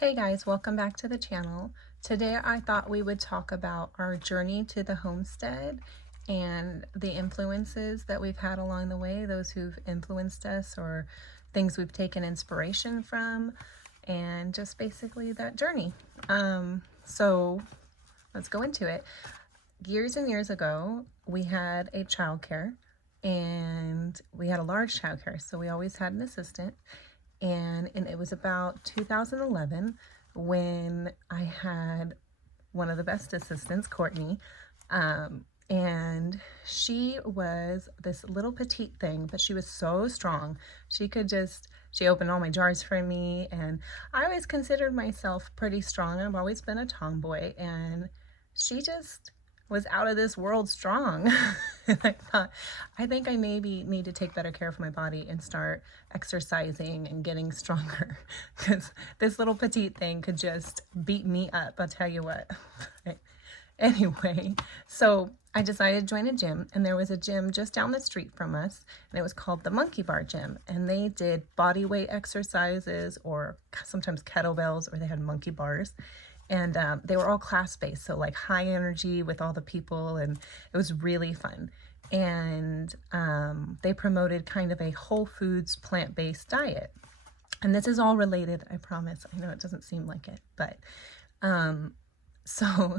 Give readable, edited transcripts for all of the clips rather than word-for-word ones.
Hey guys, welcome back to the channel. Today I thought we would talk about our journey to the homestead and the influences that we've had along the way, those who've influenced us or things we've taken inspiration from, and just basically that journey. So let's go into it. Years and years ago, we had a childcare and we had a large childcare, so we always had an assistant. And it was about 2011 when I had one of the best assistants, Courtney. And she was this little petite thing, but she was so strong. She opened all my jars for me, and I always considered myself pretty strong. I've always been a tomboy, and she just was out of this world strong. And I thought, I think I maybe need to take better care of my body and start exercising and getting stronger, because this little petite thing could just beat me up, I'll tell you what. Anyway, so I decided to join a gym, and there was a gym just down the street from us, and it was called the Monkey Bar Gym, and they did body weight exercises or sometimes kettlebells, or they had monkey bars. And they were all class-based, so like high energy with all the people, and it was really fun. And they promoted kind of a whole foods plant-based diet. And this is all related, I promise. I know it doesn't seem like it, but so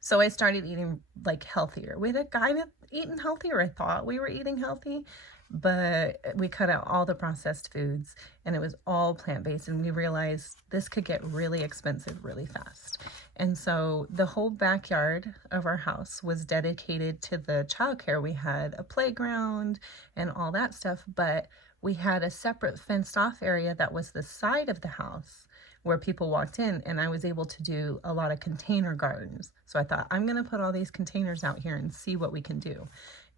so I started eating like healthier. We had kind of eaten healthier. I thought we were eating healthy, but we cut out all the processed foods and it was all plant-based, and we realized this could get really expensive really fast. And so the whole backyard of our house was dedicated to the childcare. We had a playground and all that stuff, but we had a separate fenced off area that was the side of the house where people walked in, and I was able to do a lot of container gardens. So I thought, I'm gonna put all these containers out here and see what we can do.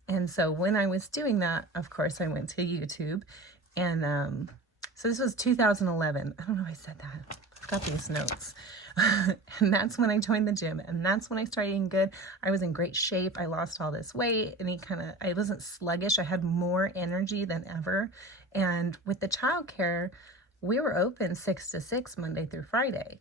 And so when I was doing that, of course, I went to YouTube. And so this was 2011. I don't know why I said that. I've got these notes. And that's when I joined the gym, and that's when I started eating good. I was in great shape. I lost all this weight, and I wasn't sluggish. I had more energy than ever. And with the childcare, we were open 6 to 6 Monday through Friday,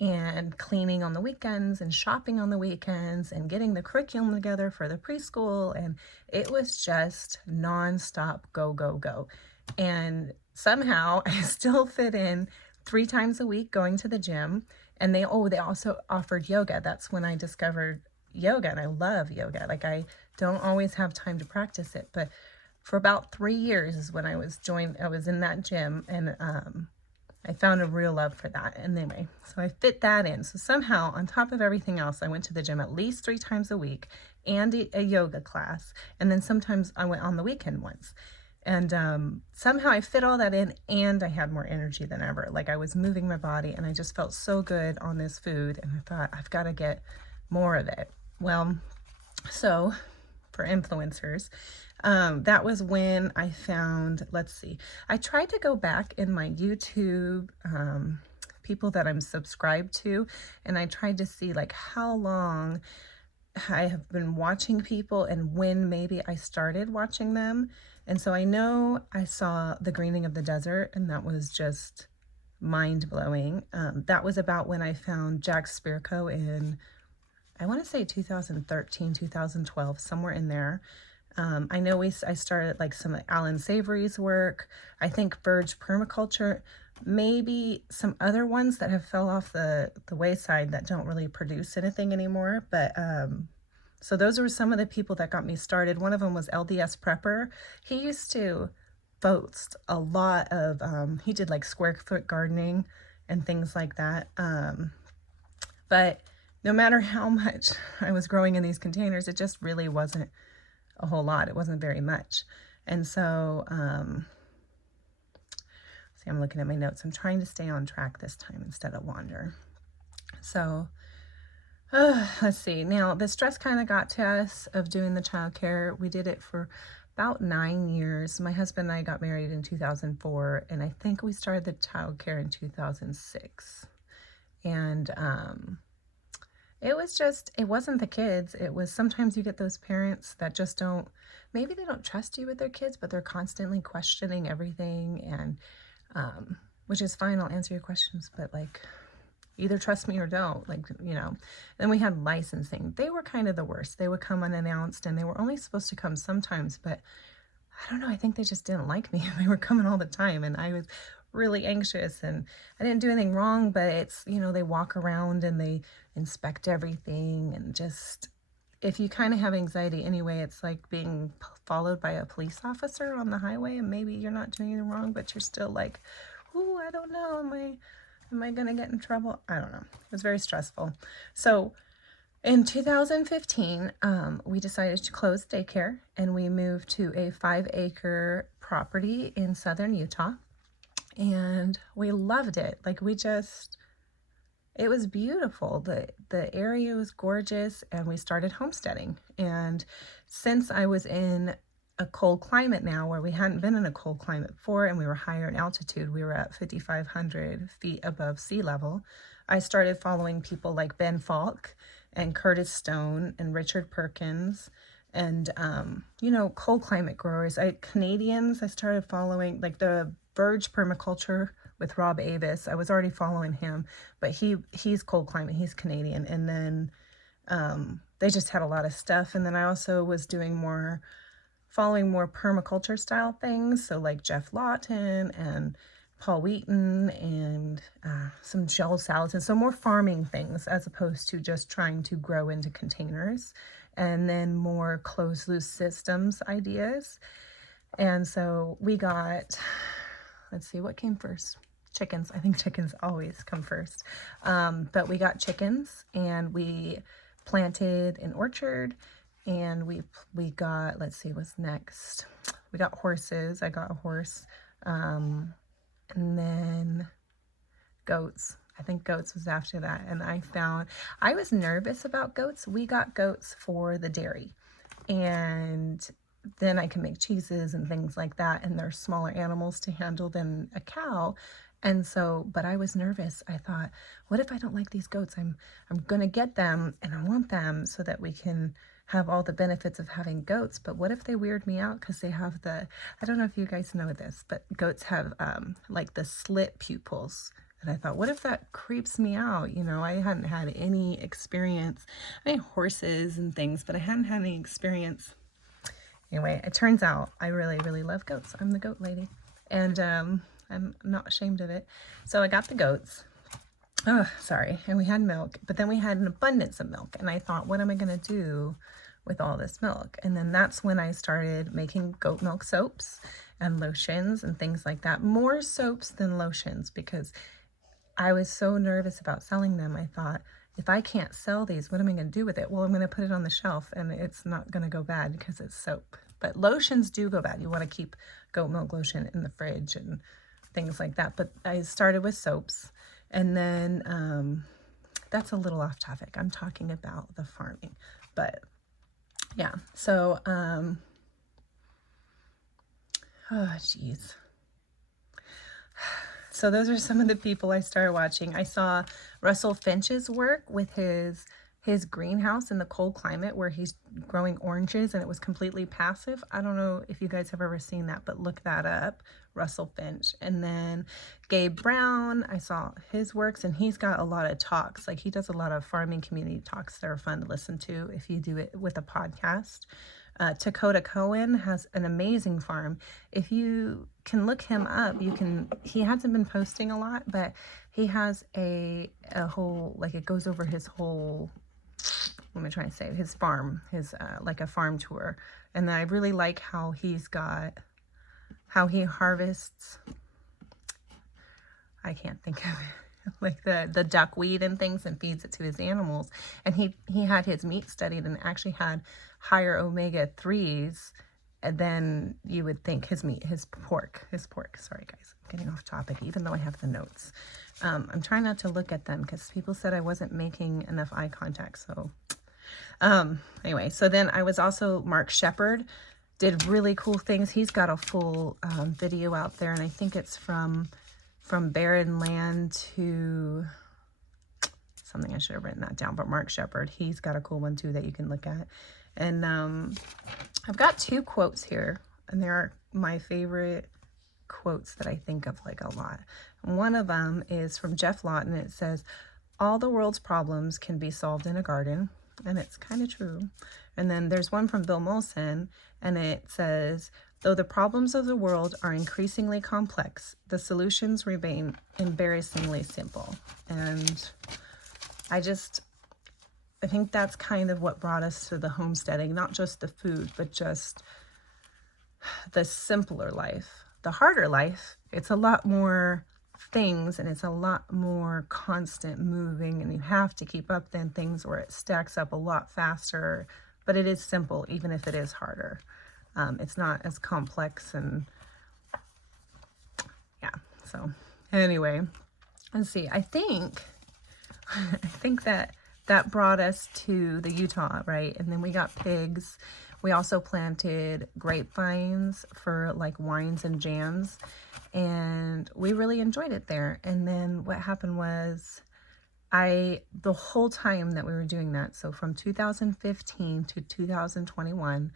and cleaning on the weekends and shopping on the weekends and getting the curriculum together for the preschool. And it was just nonstop go, go, go. And somehow I still fit in 3 times a week going to the gym. And they also offered yoga. That's when I discovered yoga, and I love yoga. Like, I don't always have time to practice it, but for about 3 years is when I was in that gym, and I found a real love for that. And anyway, so I fit that in. So somehow, on top of everything else, I went to the gym at least 3 times a week, and a yoga class. And then sometimes I went on the weekend once. And somehow I fit all that in, and I had more energy than ever. Like, I was moving my body, and I just felt so good on this food. And I thought, I've got to get more of it. Well, so for influencers, that was when I found, let's see, I tried to go back in my YouTube, people that I'm subscribed to, and I tried to see like how long I have been watching people and when maybe I started watching them. And so I know I saw The Greening of the Desert, and that was just mind-blowing. That was about when I found Jack Spirko in, I want to say 2013, 2012, somewhere in there. I know I started like some of Alan Savory's work. I think Verge Permaculture, maybe some other ones that have fell off the wayside that don't really produce anything anymore. But so those were some of the people that got me started. One of them was LDS Prepper. He used to post a lot of, he did like square foot gardening and things like that. But no matter how much I was growing in these containers, it just really wasn't a whole lot. It wasn't very much. And so, see, I'm looking at my notes. I'm trying to stay on track this time instead of wander. So, let's see. Now, the stress kind of got to us of doing the childcare. We did it for about 9 years. My husband and I got married in 2004, and I think we started the childcare in 2006. And it wasn't the kids. It was, sometimes you get those parents that just maybe they don't trust you with their kids, but they're constantly questioning everything, and which is fine. I'll answer your questions, but like, Either trust me or don't, like, you know. Then we had licensing. They were kind of the worst. They would come unannounced, and they were only supposed to come sometimes, but I don't know, I think they just didn't like me. They were coming all the time, and I was really anxious, and I didn't do anything wrong, but it's, you know, they walk around and they inspect everything, and just, if you kind of have anxiety anyway, it's like being followed by a police officer on the highway, and maybe you're not doing anything wrong, but you're still like, ooh, I don't know, am I gonna get in trouble? I don't know. It was very stressful. So in 2015, we decided to close daycare, and we moved to a 5-acre property in southern Utah, and we loved it. Like, it was beautiful. The area was gorgeous, and we started homesteading. And since I was in a cold climate now, where we hadn't been in a cold climate before, and we were higher in altitude, we were at 5,500 feet above sea level, I started following people like Ben Falk and Curtis Stone and Richard Perkins, and you know, cold climate growers. Canadians, I started following, like the Verge Permaculture with Rob Avis. I was already following him, but he's cold climate, he's Canadian. And then they just had a lot of stuff. And then I also was following more permaculture style things, so like Jeff Lawton and Paul Wheaton, and some gel salads, and so more farming things as opposed to just trying to grow into containers, and then more closed loose systems ideas. And so we got, let's see, what came first? Chickens. I think chickens always come first. But we got chickens, and we planted an orchard, and we got, let's see, what's next? We got horses. I got a horse. And then goats. I think goats was after that. And I was nervous about goats. We got goats for the dairy, and then I can make cheeses and things like that. And they're smaller animals to handle than a cow. And so, but I was nervous. I thought, what if I don't like these goats? I'm going to get them, and I want them so that we can have all the benefits of having goats. But what if they weird me out because they have I don't know if you guys know this, but goats have like the slit pupils. And I thought, what if that creeps me out? You know, I hadn't had any experience. I mean, horses and things, but I hadn't had any experience. Anyway, it turns out I really, really love goats. I'm the goat lady, and I'm not ashamed of it. So I got the goats. Oh, sorry. And we had milk, but then we had an abundance of milk. And I thought, what am I going to do with all this milk? And then that's when I started making goat milk soaps and lotions and things like that. More soaps than lotions, because I was so nervous about selling them. I thought, if I can't sell these, what am I going to do with it? Well, I'm going to put it on the shelf, and it's not going to go bad because it's soap. But lotions do go bad. You want to keep goat milk lotion in the fridge and things like that. But I started with soaps. And then that's a little off topic. I'm talking about the farming. But yeah, so oh geez. So those are some of the people I started watching. I saw Russell Finch's work with his greenhouse in the cold climate, where he's growing oranges, and it was completely passive. I don't know if you guys have ever seen that, but look that up, Russell Finch. And then Gabe Brown, I saw his works, and he's got a lot of talks. Like, he does a lot of farming community talks that are fun to listen to if you do it with a podcast. Dakota Cohen has an amazing farm. If you can look him up, he hasn't been posting a lot, but he has a whole, like, it goes over his whole, what am I trying to say, his farm, like a farm tour. And I really like how he harvests, I can't think of it, like the duckweed and things, and feeds it to his animals. And he had his meat studied, and actually had higher omega-3s than you would think. His pork, sorry guys, I'm getting off topic, even though I have the notes. I'm trying not to look at them because people said I wasn't making enough eye contact. So anyway, so then I was also, Mark Shepard did really cool things. He's got a full video out there, and I think it's from barren land to something. I should have written that down, but Mark Shepard, he's got a cool one too that you can look at. And I've got 2 quotes here, and they're my favorite quotes that I think of like a lot. One of them is from Jeff Lawton. It says, all the world's problems can be solved in a garden, and it's kind of true. And then there's one from Bill Molson, and it says, though the problems of the world are increasingly complex, the solutions remain embarrassingly simple. And I think that's kind of what brought us to the homesteading, not just the food, but just the simpler life. The harder life, it's a lot more things, and it's a lot more constant moving, and you have to keep up than things where it stacks up a lot faster, but it is simple, even if it is harder. It's not as complex, and yeah. So anyway, let's see. I think that brought us to the Utah, right? And then we got pigs. We also planted grapevines for like wines and jams, and we really enjoyed it there. And then what happened was, the whole time that we were doing that, so from 2015 to 2021,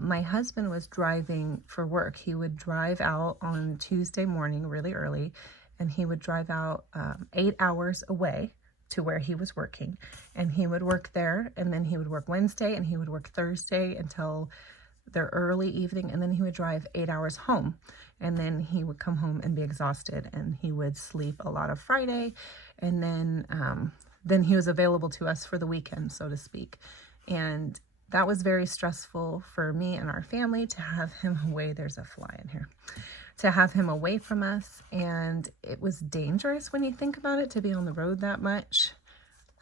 my husband was driving for work. He would drive out on Tuesday morning really early, and he would drive out 8 hours away to where he was working, and he would work there, and then he would work Wednesday, and he would work Thursday until the early evening, and then he would drive 8 hours home, and then he would come home and be exhausted, and he would sleep a lot of Friday, and then he was available to us for the weekend, so to speak. And that was very stressful for me and our family to have him away. There's a fly in here. To have him away from us, and it was dangerous when you think about it, to be on the road that much.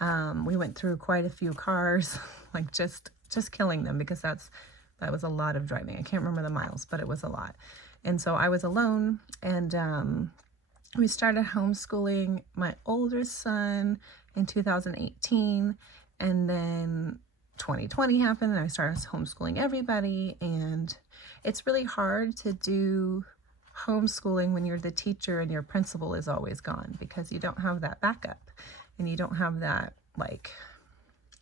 We went through quite a few cars, like just killing them, because that was a lot of driving. I can't remember the miles, but it was a lot. And so I was alone, and we started homeschooling my oldest son in 2018, and then 2020 happened, and I started homeschooling everybody. And it's really hard to do homeschooling when you're the teacher and your principal is always gone, because you don't have that backup, and you don't have that, like,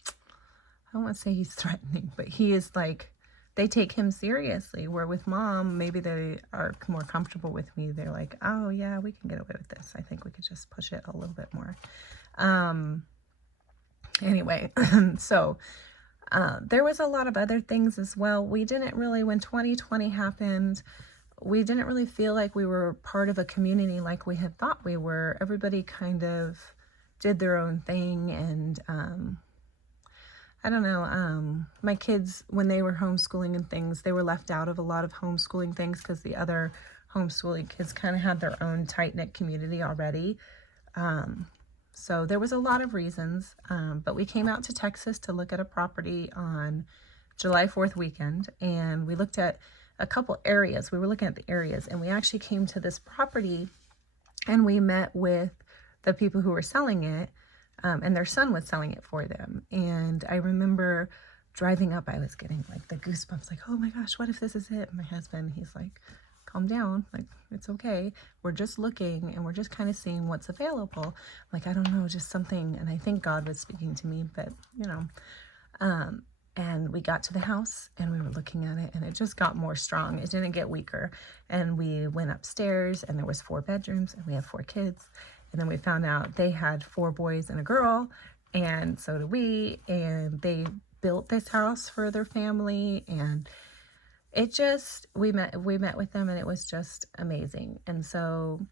I don't want to say he's threatening, but he is like, they take him seriously, where with mom, maybe they are more comfortable with me. They're like, oh yeah, we can get away with this. I think we could just push it a little bit more. Anyway, so there was a lot of other things as well. We didn't really, when 2020 happened, we didn't really feel like we were part of a community like we had thought we were. Everybody kind of did their own thing, and I don't know, my kids, when they were homeschooling and things, they were left out of a lot of homeschooling things, because the other homeschooling kids kind of had their own tight-knit community already. So there was a lot of reasons, but we came out to Texas to look at a property on July 4th weekend, and we looked at a couple areas. We were looking at the areas, and we actually came to this property, and we met with the people who were selling it, and their son was selling it for them. And I remember driving up, I was getting like the goosebumps, like, oh my gosh, what if this is it? And my husband, he's like, calm down, like, it's okay. We're just looking, and we're just kind of seeing what's available. Like, I don't know, just something. And I think God was speaking to me, but you know, and we got to the house, and we were looking at it, and it just got more strong. It didn't get weaker. And we went upstairs, and there was 4 bedrooms, and we have 4 kids. And then we found out they had 4 boys and a girl, and so do we. And they built this house for their family, and it just, we met with them, and it was just amazing. And so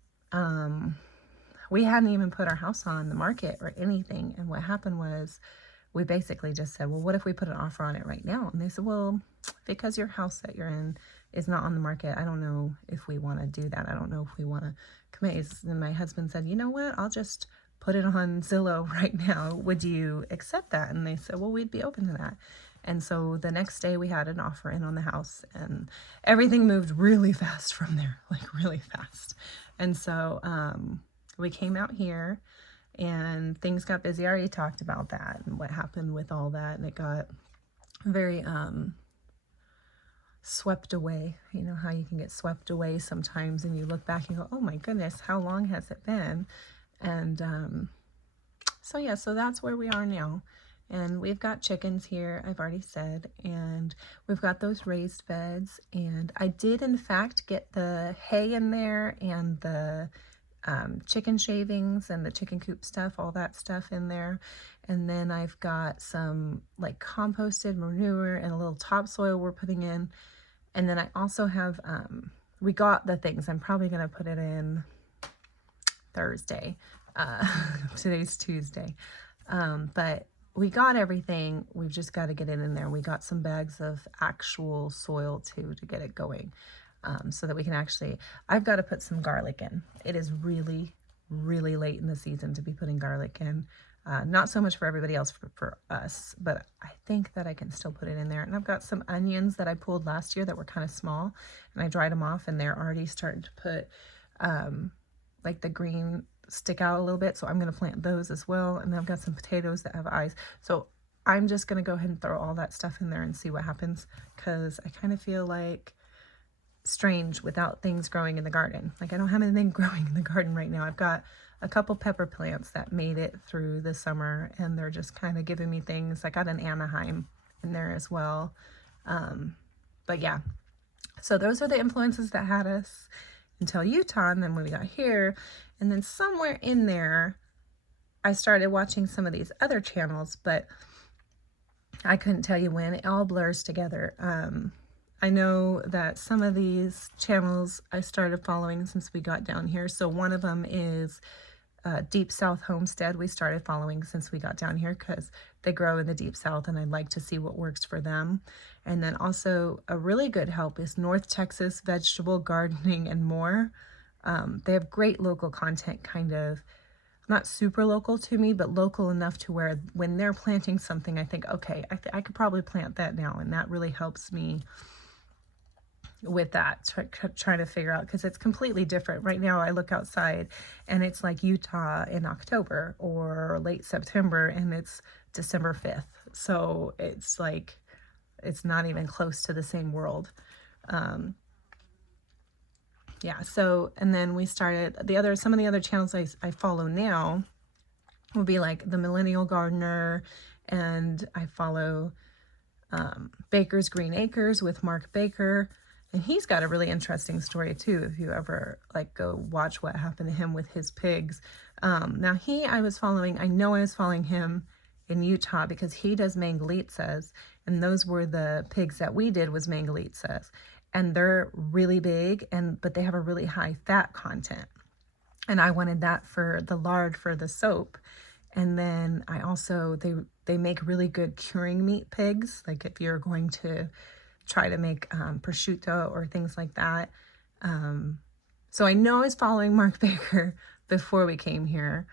we hadn't even put our house on the market or anything. And what happened was, we basically just said, well, what if we put an offer on it right now? And they said, well, because your house that you're in is not on the market, I don't know if we want to do that. I don't know if we want to commit. And my husband said, you know what? I'll just put it on Zillow right now. Would you accept that? And they said, well, we'd be open to that. And so the next day we had an offer in on the house, and everything moved really fast from there, like really fast. And so we came out here, and things got busy. I already talked about that and what happened with all that, and it got very swept away. You know how you can get swept away sometimes, and you look back and go, oh my goodness, how long has it been? And so yeah, so that's where we are now. And we've got chickens here, I've already said, and we've got those raised beds. And I did in fact get the hay in there and the chicken shavings and the chicken coop stuff, all that stuff in there. And then I've got some like composted manure and a little topsoil we're putting in. And then I also have, we got the things. I'm probably going to put it in Thursday. Today's Tuesday. But we got everything. We've just got to get it in there. We got some bags of actual soil too to get it going. So that we can actually, I've got to put some garlic in. It is really, really late in the season to be putting garlic in. Not so much for everybody else, for us, but I think that I can still put it in there. And I've got some onions that I pulled last year that were kind of small, and I dried them off, and they're already starting to put, like the green stick out a little bit. So I'm going to plant those as well. And then I've got some potatoes that have eyes. So I'm just going to go ahead and throw all that stuff in there and see what happens, because I kind of feel like strange without things growing in the garden. Like I don't have anything growing in the garden right now. I've got a couple pepper plants that made it through the summer, and they're just kind of giving me things. I got an Anaheim in there as well. But yeah, so those are the influences that had us until Utah. And then when we got here, and then somewhere in there, I started watching some of these other channels, but I couldn't tell you when. It all blurs together. I know that some of these channels I started following since we got down here. So one of them is Deep South Homestead. We started following since we got down here because they grow in the Deep South, and I'd like to see what works for them. And then also a really good help is North Texas Vegetable Gardening and More. They have great local content, kind of not super local to me, but local enough to where when they're planting something, I think, okay, I could probably plant that now. And that really helps me with that, trying to figure out, because it's completely different. Right now I look outside and it's like Utah in October or late September, and it's December 5th. So it's like, it's not even close to the same world. Yeah, so, and then we started some of the other channels I follow now would be like the Millennial Gardener, and I follow Baker's Green Acres with Mark Baker. And he's got a really interesting story too, if you ever like go watch what happened to him with his pigs. Now I was following him in Utah because he does mangalitsa's, and those were the pigs that we did was mangalitsa's. And they're really big, but they have a really high fat content. And I wanted that for the lard for the soap. And then I also, they make really good curing meat pigs. Like if you're going to try to make prosciutto or things like that. So I know I was following Mark Baker before we came here,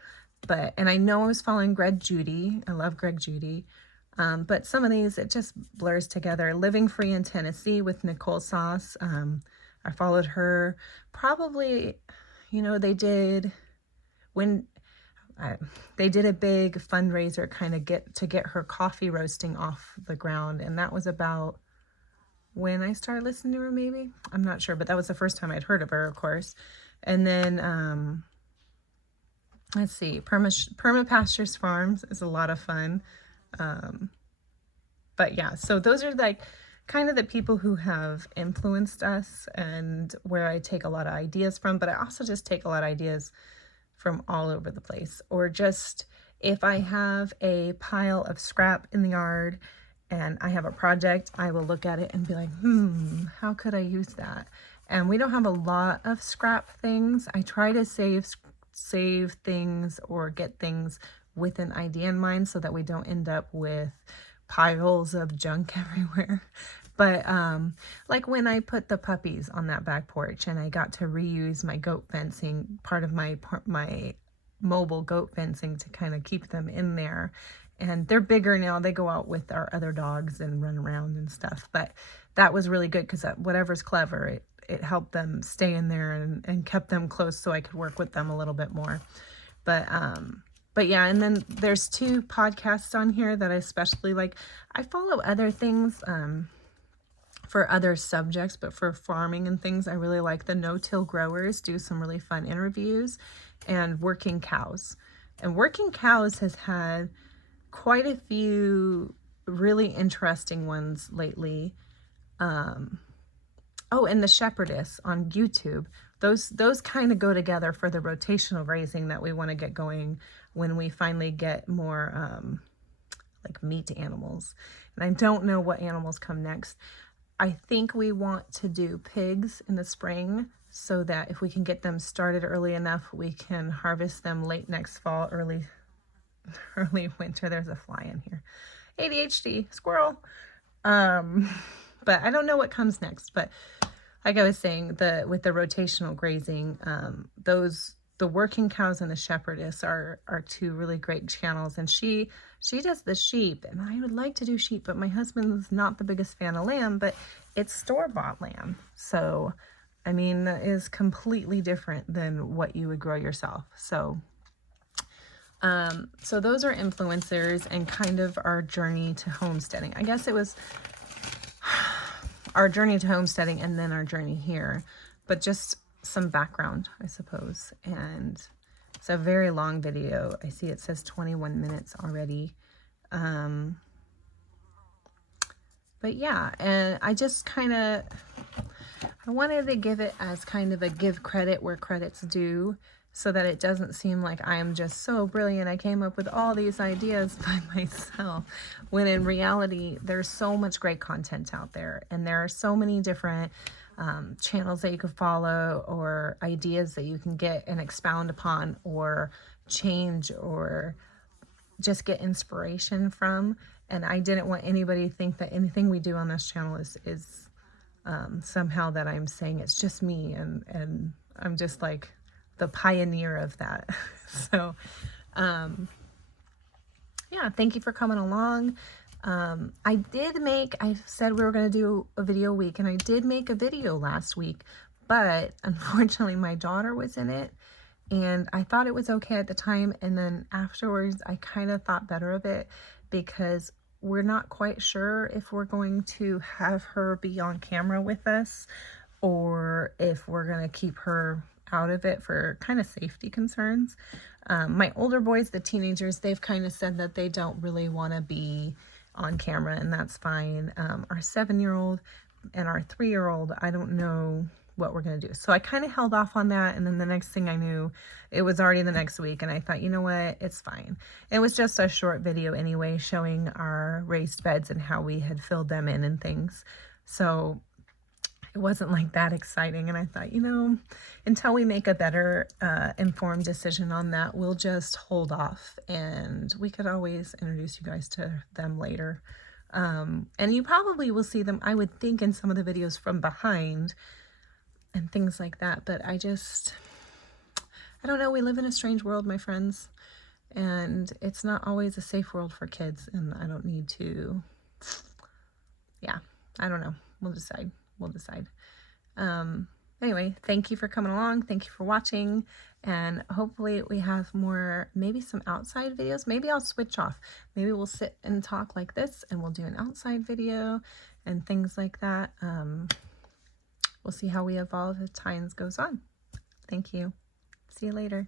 and I know I was following Greg Judy. I love Greg Judy. But some of these, it just blurs together. Living Free in Tennessee with Nicole Sauce. I followed her probably, they did a big fundraiser kind of get her coffee roasting off the ground. And that was about when I started listening to her, maybe. I'm not sure, but that was the first time I'd heard of her, of course. And then, let's see, Permapastures Farms is a lot of fun. But yeah, so those are like kind of the people who have influenced us and where I take a lot of ideas from, but I also just take a lot of ideas from all over the place. Or just if I have a pile of scrap in the yard and I have a project, I will look at it and be like, how could I use that? And we don't have a lot of scrap things. I try to save things or get things with an idea in mind so that we don't end up with piles of junk everywhere. But like when I put the puppies on that back porch and I got to reuse my goat fencing, part of my mobile goat fencing to kind of keep them in there. And they're bigger now. They go out with our other dogs and run around and stuff. But that was really good because whatever's clever, it helped them stay in there and kept them close so I could work with them a little bit more. But yeah, and then there's 2 podcasts on here that I especially like. I follow other things for other subjects, but for farming and things, I really like the No-Till Growers, do some really fun interviews, and Working Cows. And Working Cows has had quite a few really interesting ones lately. Oh, and The Shepherdess on YouTube. those kind of go together for the rotational grazing that we want to get going when we finally get more like meat animals. And I don't know what animals come next. I think we want to do pigs in the spring so that if we can get them started early enough, we can harvest them late next fall, early winter. There's a fly in here. ADHD, squirrel. But I don't know what comes next. But like I was saying, with the rotational grazing, the working cows and the shepherdess are two really great channels. And she does the sheep, and I would like to do sheep, but my husband's not the biggest fan of lamb, but it's store-bought lamb. So, I mean, that is completely different than what you would grow yourself. So, so those are influencers and kind of our journey to homesteading. I guess it was our journey to homesteading and then our journey here, but just some background, I suppose. And it's a very long video. I see it says 21 minutes already. But yeah, and I just I wanted to give it as kind of a give credit where credit's due, so that it doesn't seem like I'm just so brilliant. I came up with all these ideas by myself, when in reality, there's so much great content out there, and there are so many different channels that you can follow, or ideas that you can get and expound upon, or change, or just get inspiration from. And I didn't want anybody to think that anything we do on this channel is somehow that I'm saying it's just me, and I'm just like the pioneer of that. So yeah, thank you for coming along. I said we were going to do a video a week, and I did make a video last week, but unfortunately my daughter was in it, and I thought it was okay at the time, and then afterwards I kind of thought better of it, because we're not quite sure if we're going to have her be on camera with us, or if we're going to keep her out of it for kind of safety concerns. My older boys, the teenagers, they've kind of said that they don't really want to be on camera, and that's fine. Our 7-year-old and our 3-year-old, I don't know what we're going to do. So I kind of held off on that, and then the next thing I knew, it was already the next week, and I thought, you know what, it's fine. It was just a short video anyway, showing our raised beds and how we had filled them in and things. So it wasn't like that exciting, and I thought, you know, until we make a better informed decision on that, we'll just hold off, and we could always introduce you guys to them later. And you probably will see them, I would think, in some of the videos from behind and things like that, but I don't know, we live in a strange world, my friends, and it's not always a safe world for kids, and I don't need to, yeah, I don't know, we'll decide. Anyway, thank you for coming along. Thank you for watching. And hopefully we have more, maybe some outside videos. Maybe I'll switch off. Maybe we'll sit and talk like this, and we'll do an outside video and things like that. We'll see how we evolve as time goes on. Thank you. See you later.